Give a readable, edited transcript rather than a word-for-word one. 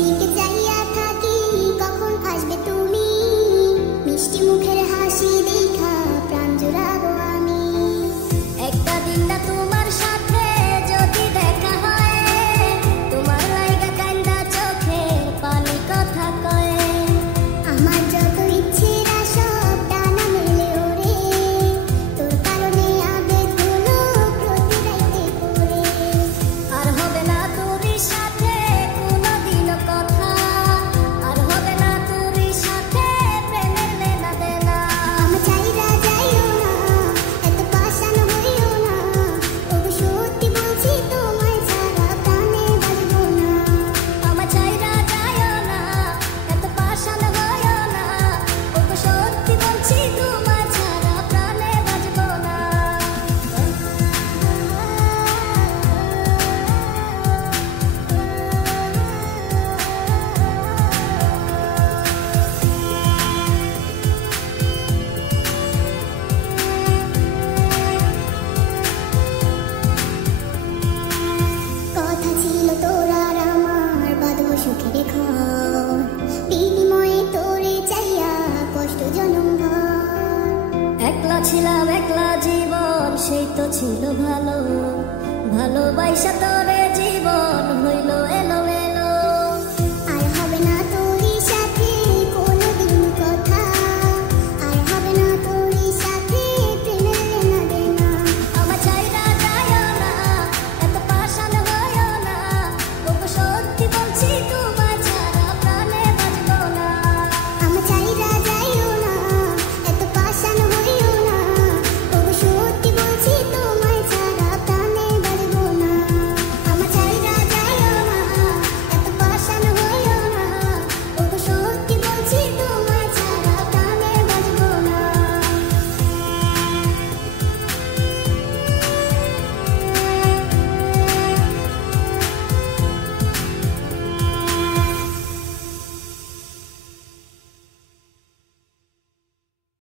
দিকে চাইয়া থাকি কখন আসবে তুমি, মিষ্টি মুখের হাসি দেখা প্রাণ জুড়াবো আমি। একটা দিন না তোমার সাথে যদি দেখা হয়, তোমার লাইগা কান্দা চোখে পানি কথা কয়। আমার যত ইচ্ছেরা সব ডানা মেলে ওরে, তোর কারণে আবেগগুলো প্রতি রাইতে পড়ে। আর হবে না তোর সাথে কোনোদিনও কথা, আর হবে না তোর সাথে প্রেমের লেনা দেনা। আমার চাইরা যাইও না, এত পাষাণ হইও না, ওগো সত্যি বলছি তোমায় ছাড়া প্রাণে বাঁচবো না। আমার চাইরা যাইও না, এত পাষাণ হইও না, ওগো সত্যি বলছি তোমায় ছাড়া প্রাণে বাঁচবো না। কথা ছিল তোর আর আমার বাঁধবো সুখের ঘর, বিনিময়ে তোরে চাইয়া কষ্ট জনম ভর। একলা ছিলাম একলা জীবন, সেই তো ছিল ভালো, ভালোবাসা তোরে জীবন হইল